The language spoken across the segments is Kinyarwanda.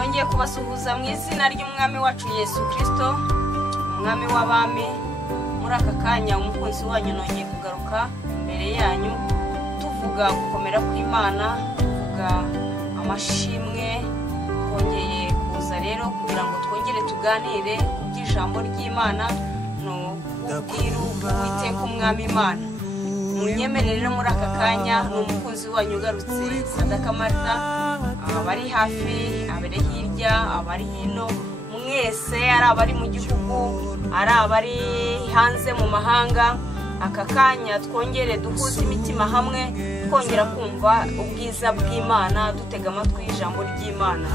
nongeye kubasuhuza mu izina ry'umwami wacu Yesu Kristo, umwami w'abami. Muri aka kanya umukunzi wanyu nongeye kugaruka imbere yanyu tuvuga gukomera kw'Imana, tuvuga amashimwe. Twongeye kuza rero kugira ngo twongere tuganire ku by'ijambo ry'Imana no kubwira Uwiteka umwami Imana. Munyemerere muri aka kanya n'umukunzi wanyu ugarutse Sadaka Martha, abari hafi, abari hirya, abari hino, mwese ari abari mu gihugu, ari abari hanze mu mahanga. Aka kanya twongere duhuze imitima hamwe, twongera kumva ubwiza bw'Imana, dutega amatwi ijambo ry'Imana.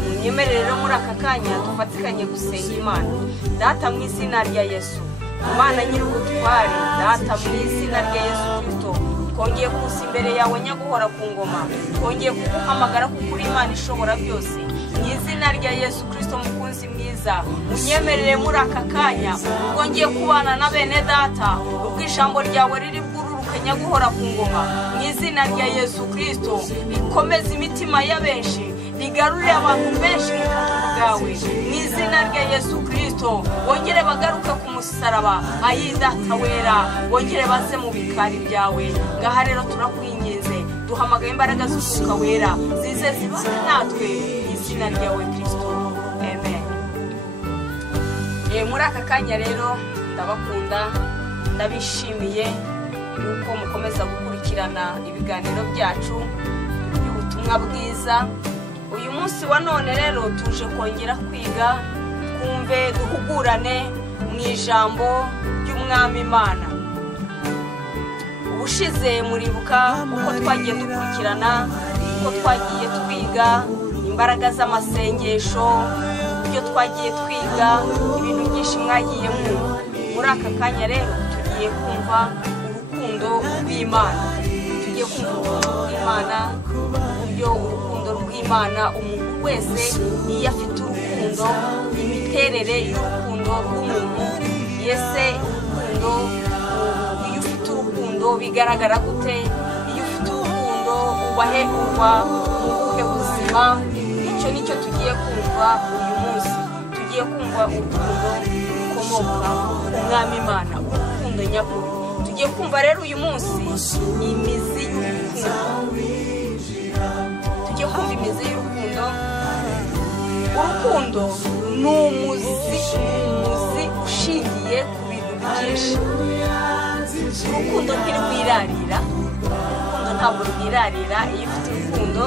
Munyemerere muri aka kanya dufatikanye gusenga Imana. Data mu izina rya Yesu, Imana nyir'ubutware, data mu izina rya Yesu Kristo, twongeye kuza imbere yawe nyaguhora ku ngoma, twongeye kuguhamagara kuko uri Imana ishobora byose. Mu izina rya Yesu Kristo mukunzi mwiza, unyemerere muri aka kanya twongeye kubana na bene data, ubwo ijambo ryawe riri bwururuke nyaguhora ku ngoma. Mu izina rya Yesu Kristo, rikomeze imitima ya benshi, rigarurire abantu benshi mu buntu bwawe. Mu izina rya Yesu Kristo, wongere bagaruka ku musaraba, ayi data wera, wongere baze mu bikari byawe. Ngaha rero turakwinginze, duhamagaye imbaraga z'Umwuka wera zize zibane natwe mu izina ryawe Kristo, amen. Muri aka kanya rero ndabakunda, ndabishimiye yuko mukomeza gukurikirana ibiganiro byacu by'ubutumwa bwiza. Uyu munsi wa none rero tuje kongera kwiga, twumve duhugurane mu ijambo ry'umwami Imana. Ubushize muribuka uko twagiye dukurikirana, uko twagiye twiga imbaraga z'amasengesho, ibyo twagiye twiga, ibintu byinshi mwagiye mwumva. Muri aka kanya rero tugiye kumva urukundo rw'Imana, tugiye kumva urukundo rw'Imana, uburyo urukundo rw'Imana umuntu wese iyo afite urukundo, imiterere y'urukundo rw'umuntu. Yese urukundo, iyo ufite urukundo bigaragara gute? Iyo ufite urukundo ubahe uba mu buhe buzima? Icyo nicyo tugiye kumva uyu munsi. Tugiye kumva urukundo rukomoka ku mwami Imana, urukundo nyakuri. Tugiye kumva rero uyu munsi imizi y'urukundo. Tugiye kumva imizi y'urukundo. Urukundo ni umuzi ushingiye ku bintu byinshi. Urukundo ntirwirarira, urukundo ntabwo rwirarira. Iyo ufite urukundo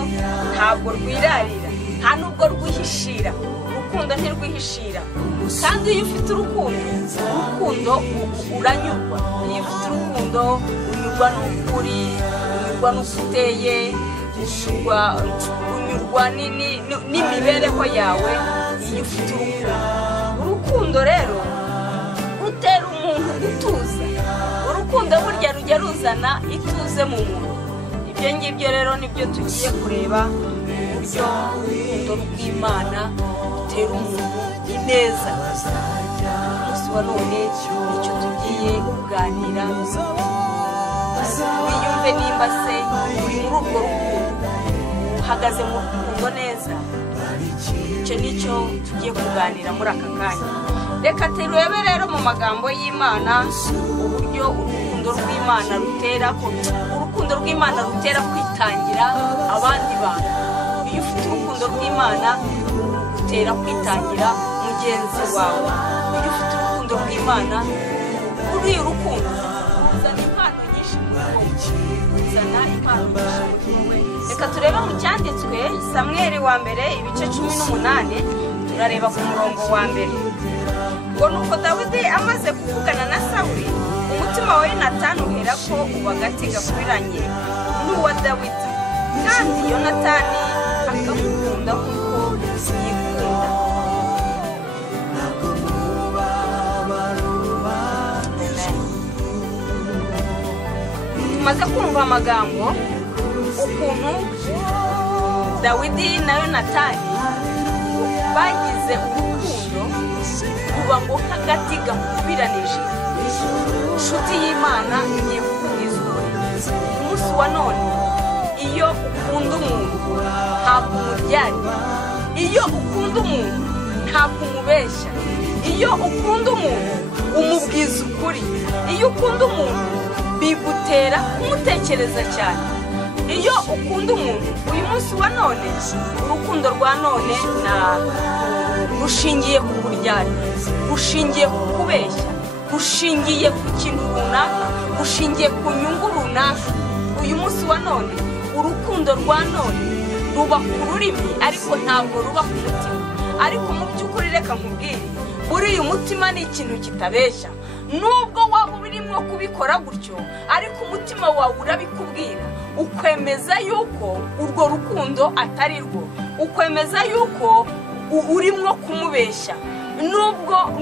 ntabwo rwirarira, nta nubwo rwihishira. Urukundo ntirwihishira. Kandi iyo ufite urukundo uranyurwa. Iyo ufite urukundo unyurwa n'ukuri, unyurwa n'ufuteye, unyurwa n'imibereho yawe. Iyo ufite urukundo rero rutera umuntu gutuza. Urukundo burya rujya ruzana ituze mu muntu. Ibyo ngibyo rero nibyo tugiye kureba, uburyo urukundo rw'Imana rutera umuntu ineza. Umunsi wa none nicyo tugiye kuganira. Wiyumve nimba se uri muri urwo rukundo, uhagaze mu rukundo neza. Icyo nicyo tugiye kuganira muri aka kanya. Reka turebe rero mu magambo y'Imana uburyo urukundo rw'Imana rutera kwitangira abandi bantu. Iyo ufite urukundo rw'Imana rutera kwitangira mugenzi wawe. Iyo ufite urukundo rw'Imana, kuri uru rukundo uzana impano nyinshi muri wowe. Reka turebe mu cyanditswe Samweli wa mbere ibice 18, turareba ku murongo wa mbere. Ngo nuko Dawidi amaze kuvugana na Sawuli, umutima wa Yonatani uhera ko uba agati gakubiranye n'uwa Dawidi, kandi Yonatani akamukunda kuko yikunda. Tumaze kumva amagambo ukuntu Dawidi na Yonatani bagize urukundo ruba ngo hagati gakubiranije. Inshuti y'Imana igiye kukubwiza ukuri. Umunsi wa none iyo ukunda umuntu ntabwo umuryarya. iyo ukunda umuntu ntabwo umubeshya, iyo ukunda umuntu umubwiza ukuri, iyo ukunda umuntu bigutera kumutekereza cyane. Iyo ukunda umuntu uyu munsi wa none, urukundo rwa none rushingiye ku buryarya, rushingiye ku kubeshya, rushingiye ku kintu runaka, rushingiye ku nyungu runaka. Uyu munsi wa none urukundo rwa none ruba ku rurimi ariko ntabwo ruba ku mutima. Ariko mu by'ukuri reka nkubwire, buriya umutima ni ikintu kitabeshya. Nubwo waba urimo kubikora gutyo, ariko umutima wawe urabikubwira, ukwemeza yuko urwo rukundo atari rwo, ukwemeza yuko urimo kumubeshya.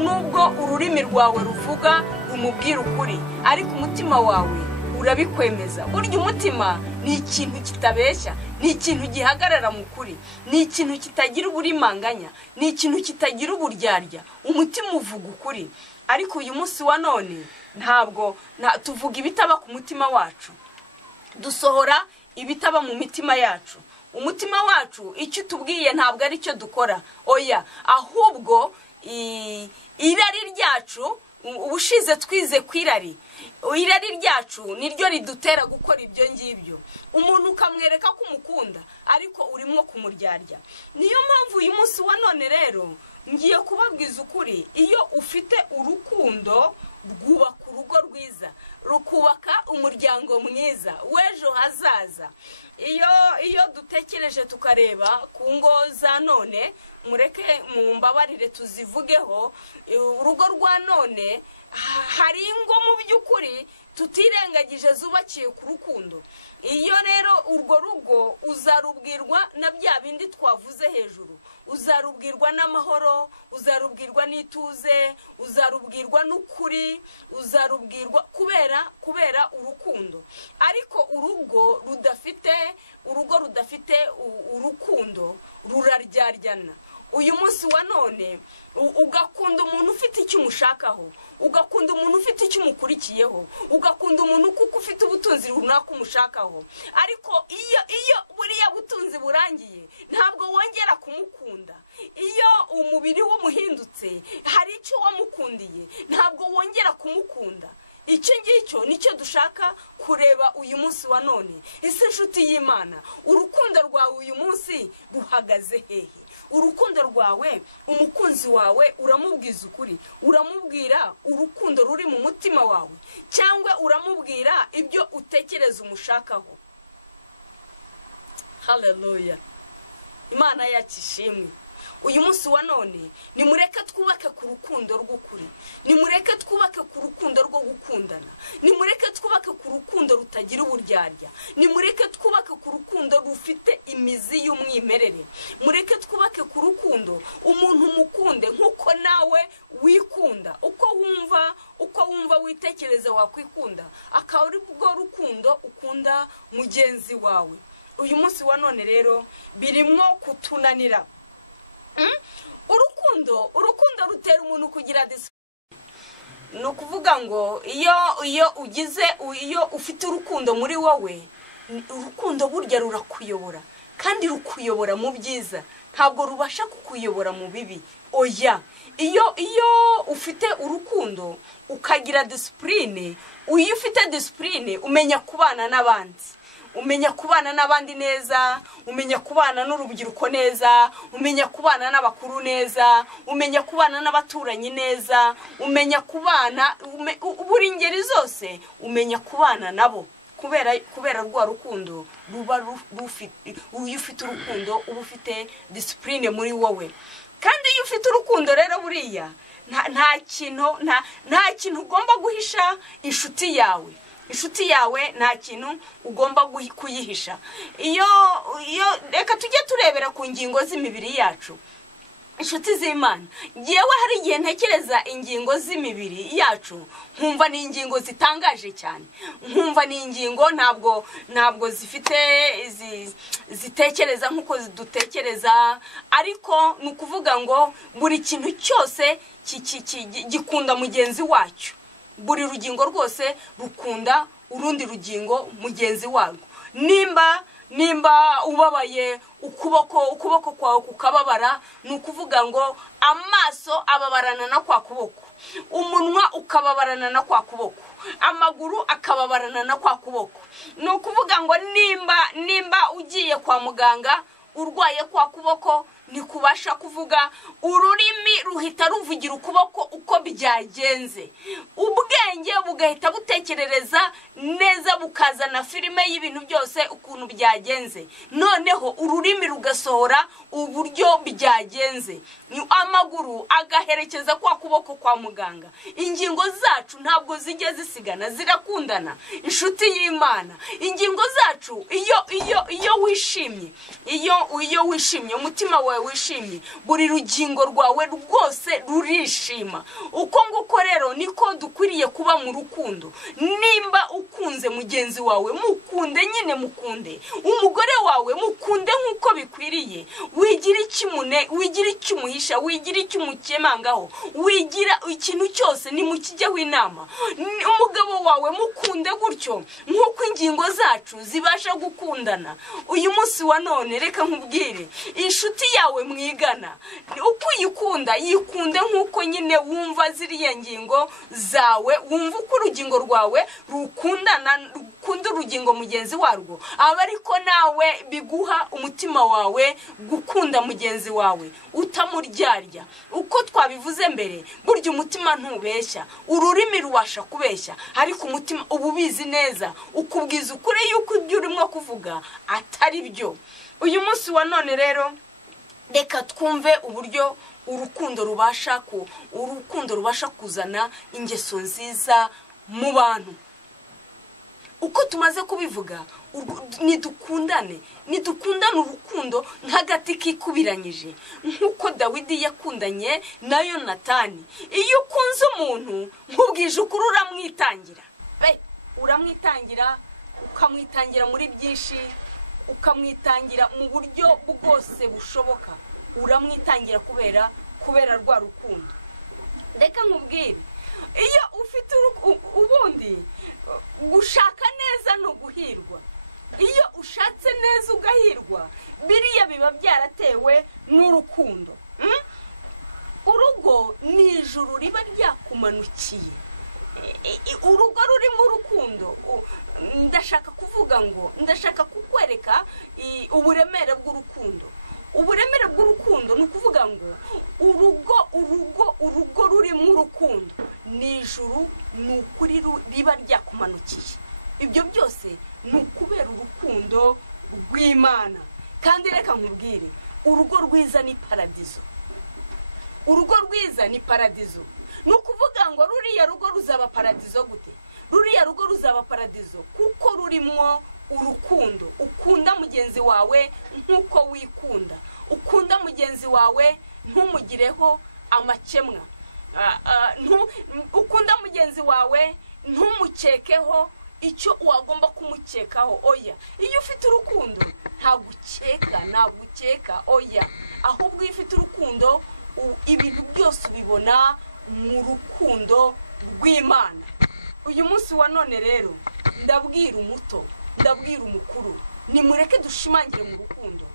Nubwo ururimi rwawe ruvuga umubwira ukuri, ariko umutima wawe urabikwemeza. Burya umutima ni ikintu kitabeshya, ni ikintu gihagarara mu kuri, ni ikintu kitagira uburimanganya, ni ikintu kitagira uburyarya. Umutima uvuga ukuri. Ariko uyu munsi wa none ntabwo tuvuga ibitaba ku mutima wacu, dusohora ibitaba mu mitima yacu. Umutima wacu icyo tubwiye ntabwo ari cyo dukora, oya, ahubwo irari ryacu. Ubushize twize kwirari ryacu niryo ridutera gukora ibyo ngibyo. Umuntu ukamwereka ko umukunda ariko urimo kumuryarya. Niyo mpamvu uyu munsi wa none rero ngiye kubabwiza ukuri, iyo ufite urukundo rwubaka urugo rwiza, rukubaka umuryango mwiza w'ejo hazaza. Iyo dutekereje tukareba ku ngo za none, mureke mumbabarire tuzivugeho, urugo rwa none hari ingo mu by'ukuri tutirengagije zubakiye ku rukundo. Iyo rero urwo rugo uzarubwirwa na bya bindi twavuze hejuru, uzarubwirwa n'amahoro, uzarubwirwa n'ituze, uzarubwirwa n'ukuri, uzarubwirwa kubera urukundo. Ariko urugo rudafite urukundo ruraryarya. Uyu munsi wa none ugakunda umuntu ufite icyo umushakaho, ugakunda umuntu ufite icyo umukurikiyeho, ugakunda umuntu kuko ufite ubutunzi runaka umushakaho. Ariko iyo buriya butunzi burangiye ntabwo wongera kumukunda. Iyo umubiri w'umuhindutse hari icyo wamukundiye, ntabwo wongera kumukunda. Icyo ngicyo nicyo dushaka kureba uyu munsi wa none. Ese inshuti y'Imana, urukundo rwawe uyu munsi ruhagaze hehe? Urukundo rwawe, umukunzi wawe uramubwiza ukuri, uramubwira urukundo ruri mu mutima wawe, cyangwa uramubwira ibyo utekereza umushakaho? Haleluya, Imana yacu ishimwe. Uyu munsi wa none nimureke twubake ku rukundo rw'ukuri, nimureke twubake ku rukundo rwo gukundana, nimureke twubake ku rukundo rutagira uburyarya, nimureke twubake ku rukundo rufite imizi y'umwimerere. Mureke twubake ku rukundo umuntu mukunde nkuko nawe wikunda, uko wumva witekereza wakwikunda, akaba ari bwo rukundo ukunda mugenzi wawe. Uyu munsi wa none rero birimo kutunanira. Urukundo rutera umuntu kugira discipline. No kuvuga ngo iyo ufite urukundo muri wowe, urukundo burya rurakuyobora, kandi rukuyobora mu byiza, ntabwo rubasha kukuyobora mu bibi. Oya, iyo ufite urukundo ukagira discipline, iyo ufite discipline umenya kubana n'abandi, umenya kubana n'abandi neza, umenya kubana n'urubyiruko neza, umenya kubana n'abakuru neza, umenya kubana n'abaturanyi neza, umenya kubana buri ngeri zose, umenya kubana nabo. Kubera rwa rukundo ruba ufite urukundo uba ufite discipline muri wowe. Kandi iyo ufite urukundo rero buriya nta kintu ugomba guhisha inshuti yawe. Inshuti yawe nta kintu ugomba kuyihisha. Iyo reka tujye turebera ku ngingo z'imibiri yacu. Inshuti z'Imana, yewe hari igihe ntekereza ingingo z'imibiri yacu nkumva ni ingingo zitangaje cyane, nkumva ni ingingo ntabwo zitekereza nkuko dutekereza. Ariko ni ukuvuga ngo buri kintu cyose gikunda mugenzi wacyo, buri rugingo rwose rukunda urundi rugingo mugenzi warwo. Nimba nimba ubabaye ukuboko kwawe kukababara, ni ukuvuga ngo amaso ababarana na kwa kuboko, umunwa ukababarana na kwa kuboko, amaguru akababarana na kwa kuboko. Ni ukuvuga ngo nimba ugiye kwa muganga urwaye kwa kuboko nikubasha kuvuga, ururimi ruhita ruvugira ukuboko uko byagenze, ubwenge bugahita butekerereza neza, bukazana filime y'ibintu byose ukuntu byagenze, noneho ururimi rugasohora uburyo byagenze, amaguru agaherekeza kwa kuboko kwa muganga. Ingingo zacu ntabwo zijye zisigana, zirakundana. Inshuti y'Imana, ingingo zacu iyo wishimye, iyo wishimye, umutima wawe wishimye, buri rugingo rwawe rwose rurishima. Uko nguko rero niko dukwiriye kuba mu rukundo. Nimba ukunze mugenzi wawe, mukunde nyine, mukunde umugore wawe, mukunde nkuko bikwiriye. Wigira icyumuhisha, wigira icyumukemangaho, wigira ikintu cyose ni mukijyeho inama. Umugabo wawe mukunde gutyo nkuko ingingo zacu zibasha gukundana. Uyu munsi wa none reka nkubwire, inshuti yawe mwigana uko yikunda, yikunde nkuko nyine wumva ziriya ngingo zawe, wumva uko urugingo rwawe rukundana, rukunda urugingo mugenzi warwo, aba ariko nawe biguha umutima wawe gukunda mugenzi wawe utamuryarya. Uko twabivuze mbere, burya umutima ntubeshya, ururimi rubasha kubeshya, ariko umutima ububizi neza, ukubwiza ukuri yuko ibyo urimo kuvuga atari byo. Uyu munsi wa none rero reka twumve uburyo urukundo rubasha kuzana ingeso nziza mu bantu. Uko tumaze kubivuga, nidukundane urukundo nk'agati kikubiranyije, nkuko Dawidi yakundanye na Yonatani. Iyo ukunze umuntu nkubwije ukuri uramwitangira, ukamwitangira muri byinshi, ukamwitangira mu buryo bwose bushoboka, uramwitangira kubera rwa rukundo. Reka nkubwire, iyo ufite ubundi gushaka neza no guhirwa, iyo ushatse neza ugahirwa, biriya biba byaratewe n'urukundo. Urugo ni ijuru riba ryakumanukiye. Urugo rurimo urukundo, ndashaka kuvuga ngo ndashaka kukwereka uburemere bw'urukundo. Uburemere bw'urukundo ni ukuvuga ngo urugo rurimo urukundo ni ijuru, ni ukuri riba ryakumanukiye. Ibyo byose ni ukubera urukundo rw'Imana. Kandi reka nkubwire, urugo rwiza ni paradizo. Urugo rwiza ni paradizo. Ni ukuvuga ngo ruriya rugo ruzaba paradizo gute? Ruriya rugo ruzaba paradizo kuko rurimo urukundo. Ukunda mugenzi wawe nkuko wikunda, ukunda mugenzi wawe ntumugireho amakemwa, ukunda mugenzi wawe ntumukekeho icyo wagomba kumukekaho. Oya, iyo ufite urukundo ntagukeka, oya, ahubwo iyo ufite urukundo ibintu byose ubibona mu rukundo rw'Imana. Uyu munsi wa none rero ndabwira umuto, ndabwira umukuru, nimureke dushimangire mu rukundo.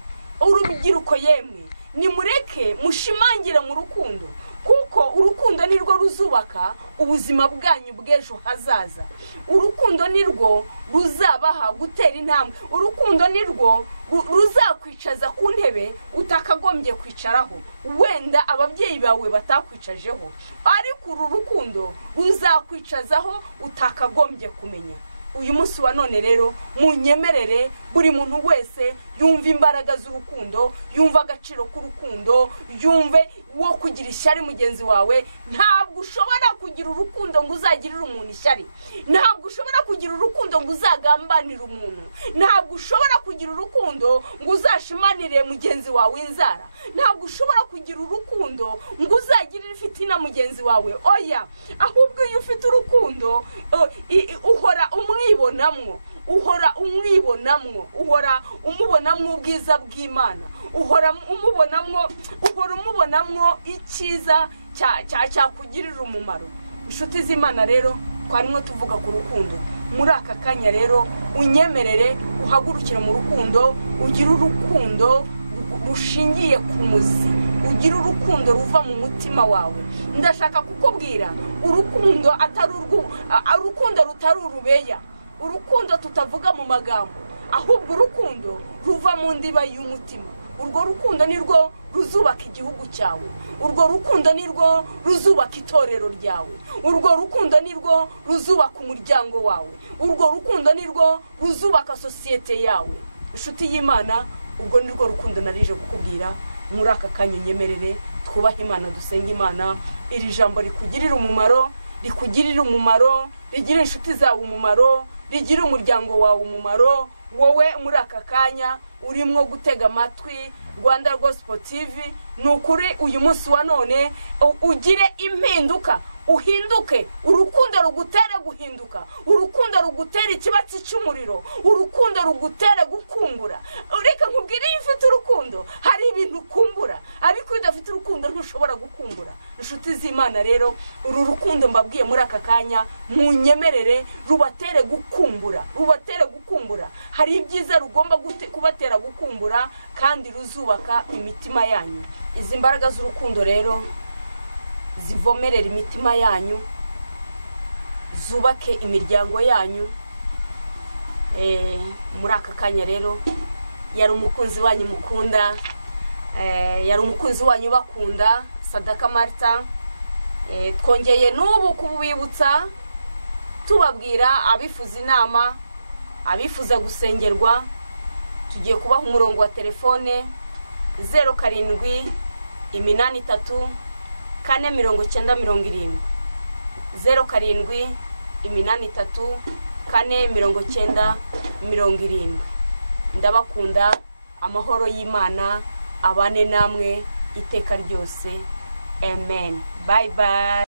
Urubyiruko yemwe, nimureke mushimangire mu rukundo, kuko urukundo nirwo ruzubaka ubuzima bwanyu bw'ejo hazaza. Urukundo nirwo ruzabaha gutera intambwe. Urukundo nirwo ruzakwicaza ku ntebe utakagombye kwicaraho, wenda ababyeyi bawe batakwicajeho, ariko uru rukundo ruzakwicazaho utakagombye kumenya. Uyu munsi wa none rero munyemerere buri muntu wese yumva imbaraga z'urukundo, yumva agaciro k'urukundo, yumve wo kugira ishyari mugenzi wawe. Ntabwo ushobora kugira urukundo ngo uzagirire umuntu ishyari, ntabwo ushobora kugira urukundo ngo uzagambanire umuntu, ntabwo ushobora kugira urukundo ngo uzashimanire mugenzi wawe inzara, ntabwo ushobora kugira urukundo ngo uzagirire ifitina mugenzi wawe. Oya, ahubwo iyo ufite urukundo uhora umwibonamwo, uhora umubonamwo ubwiza bw'Imana, uhora umubonamwo icyiza cyakugirira umumaro. Inshuti z'Imana rero, twarimo tuvuga ku rukundo. muri aka kanya rero unyemerere uhagurukire mu rukundo, ugira urukundo rushingiye ku muzi, ugira urukundo ruva mu mutima wawe. Ndashaka kukubwira urukundo urukundo rutari urubeya, urukundo tutavuga mu magambo, ahubwo urukundo ruva mu ndiba y'umutima. Urwo rukundo nirwo ruzubaka igihugu cyawe, urwo rukundo nirwo ruzubaka itorero ryawe, urwo rukundo nirwo ruzubaka umuryango wawe, urwo rukundo nirwo ruzubaka sosiyete yawe. Inshuti y'Imana, ubwo nirwo rukundo narije kukubwira. Muri aka kanya unyemerere twubahe Imana, dusenga Imana. Iri jambo rikugirira umumaro, rigirira inshuti zawe umumaro, rigirira umuryango wawe umumaro. Wowe muri aka kanya urimo gutega amatwi Rwanda Gospel TV, nukuri uyu munsi wa none ugire impinduka, uhinduke, urukundo rugutere guhinduka, urukundo rugutere ikibatsi cy'umuriro, urukundo rugutere gukumbura. Reka nkubwire, iyo ufite urukundo hari ibintu ukumbura, ariko udafite urukundo ntushobora gukumbura. Inshuti z'Imana rero, uru rukundo mbabwiye muri aka kanya munyemerere rubatere gukumbura, rubatere gukumbura. Hari ibyiza rugomba kubatera gukumbura kandi ruzubaka imitima yanyu. Izi mbaraga z'urukundo rero zivomerera imitima yanyu, zubake imiryango yanyu. Muri aka kanya rero yari umukunzi wanyu mukunda, yari umukunzi wanyu bakunda, Sadaka Martha. Twongeye n'ubu kubibutsa tubabwira abifuza inama, abifuza gusengerwa, tugiye kubaha umurongo wa telefone 0783 490 0783 490. Ndabakunda, amahoro y'Imana abane namwe iteka ryose. Amen. Bye bye.